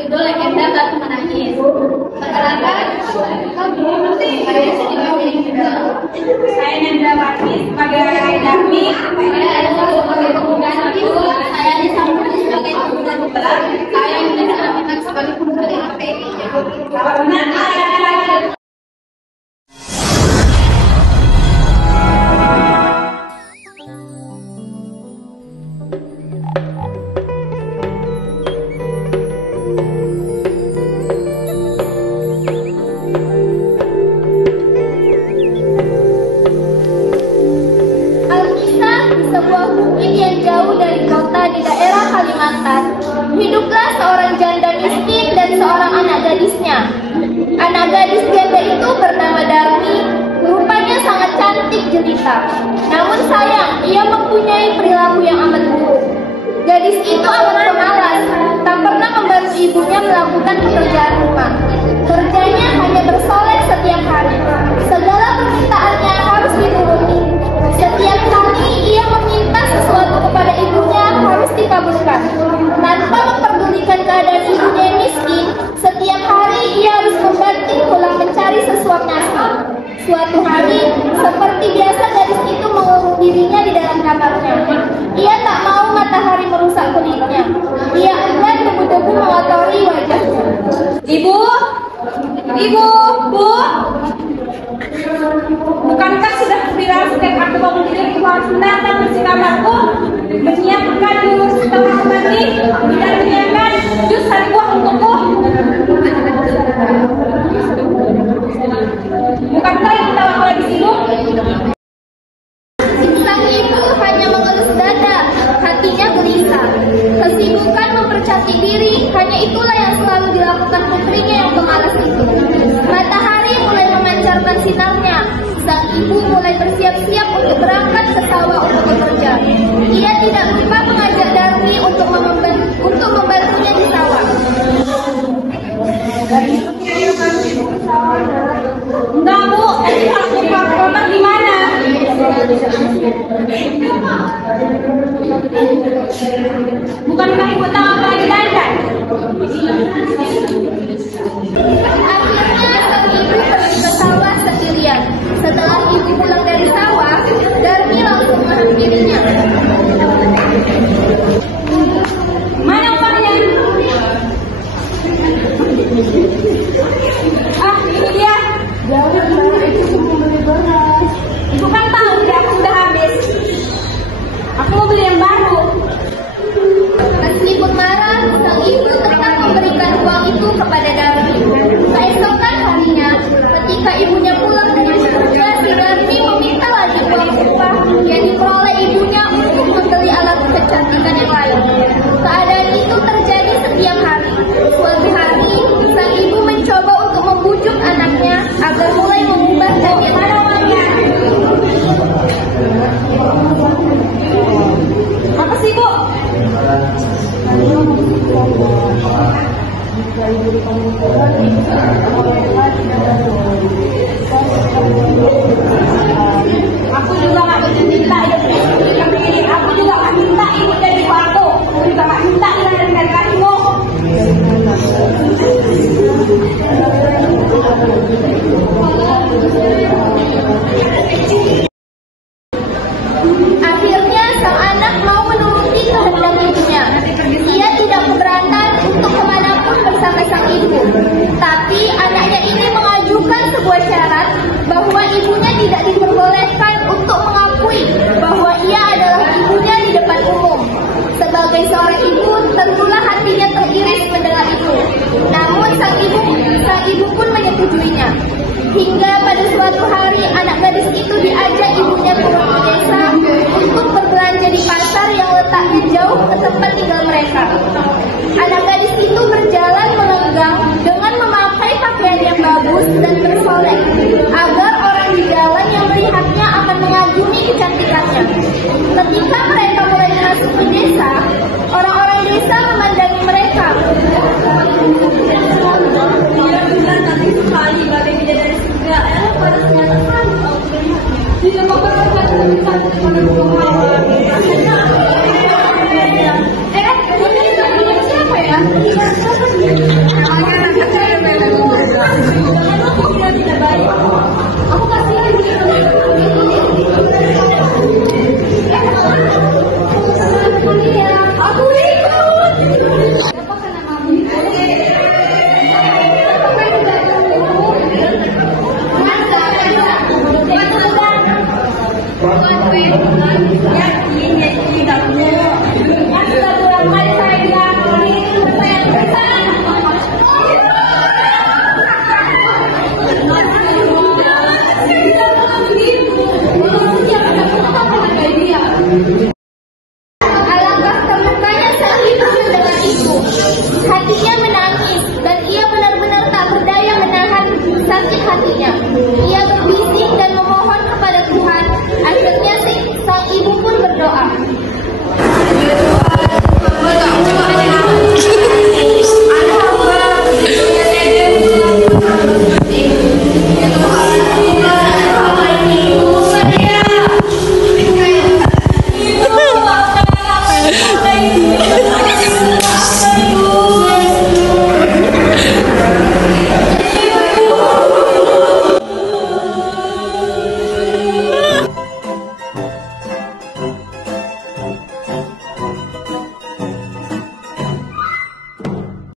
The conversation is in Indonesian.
berjudul Legenda Batu Menangis. Perkenalkan, saya Nendra Bakti sebagai Darmi. Saya sebagai pemuda itu. Saya disambut sebagai pemuda Bupela. Saya disambut sebagai pemuda LPI. Hiduplah seorang janda miskin dan seorang anak gadisnya. Anak gadis janda itu bernama Darmi. Rupanya sangat cantik jelita. Namun sayang, ia mempunyai perilaku yang amat buruk. Gadis itu amat pemalas, tak pernah membantu ibunya melakukan pekerjaan rumah. Kerjanya hanya bersolek setiap hari. Segala permintaannya harus dituruti. Setiap kali ia meminta sesuatu kepada ibunya harus dikabulkan. Tanpa memperdulikan keadaan ibunya yang miskin, setiap hari ia harus membanting pulang mencari sesuap nasi. Suatu hari, seperti biasa gadis itu mengurung dirinya di dalam kamarnya. Ia tak mau matahari merusak kulitnya. Ia enggan debu-debu mengotori wajahnya. Ibu, Bu, bukankah sudah viral sejak aku bangun tidur harus menatap bersih kamarku, menyiapkan jus setengah mandi, dan menyiapkan jus sari buah untukku? Bukankah ibu tahu aku lagi sibuk? Sang ibu hanya mengelus dada, hatinya gelisah. Kesibukan mempercantik diri, hanya itulah yang selalu dilakukan putrinya yang pemalas itu. Matahari mulai memancarkan sinarnya. Sang ibu mulai bersiap-siap untuk berangkat ke sawah untuk bekerja. Ia tidak lupa mengajak Darmi untuk membantunya di sawah. Enggak, Bu, aku kotor di mana? Bukankah ibu tahu apa lagi dandan? Akhirnya sang ibu pergi ke sawah sendirian. Setelah ibu pulang dari sawah, Darmi langsung menghampirinya. Mana upahnya? Ah, ini dia. Ibu kan tahu ya, aku sudah habis. Aku mau beli yang baru. Meskipun marah, sang ibu tetap memberikan uang itu kepada Darmi. Keesokan harinya, ketika ibunya pulang dari bekerja, si Darmi meminta lagi uang upah yang diperoleh ibunya untuk membeli alat kecantikan yang lain. Keadaan itu terjadi setiap hari. Suatu hari, sang ibu mencoba untuk membujuk anaknya agar mulai mengubah dandan uangnya. Apa sih, Bu? Aku juga gak minta aku juga gak minta ibu jadi ibu aku. Aku juga gak minta ilahin dari kakimu. Akhirnya sang anak mau menuruti kehendak ibunya. Ia tidak keberatan untuk kemanapun bersama sang ibu. Tapi anaknya ini mengajukan sebuah syarat bahwa ibunya tidak diperbolehkan untuk mengakui bahwa ia adalah ibunya di depan umum. Sebagai seorang ibu, tentulah hatinya teriris mendengar itu. Namun sang ibu pun menyetujuinya. Hingga pada suatu hari anak gadis itu diajak ibunya ke desa untuk berbelanja di pasar yang letaknya jauh ke tempat tinggal mereka. Anak gadis itu berjalan melenggang dengan memakai pakaian yang bagus dan bersolek agar orang di jalan yang melihatnya akan mengagumi kecantikannya. Ketika mereka mulai masuk ke desa, orang-orang desa memandangi mereka. Siapa ya? Alangkah terlukanya sang ibu mendengar itu. Hatinya menangis dan ia benar-benar tak berdaya menahan sakit hatinya. Ia berbisik dan memohon kepada Tuhan. Akhirnya sang ibu pun berdoa. Terima kasih.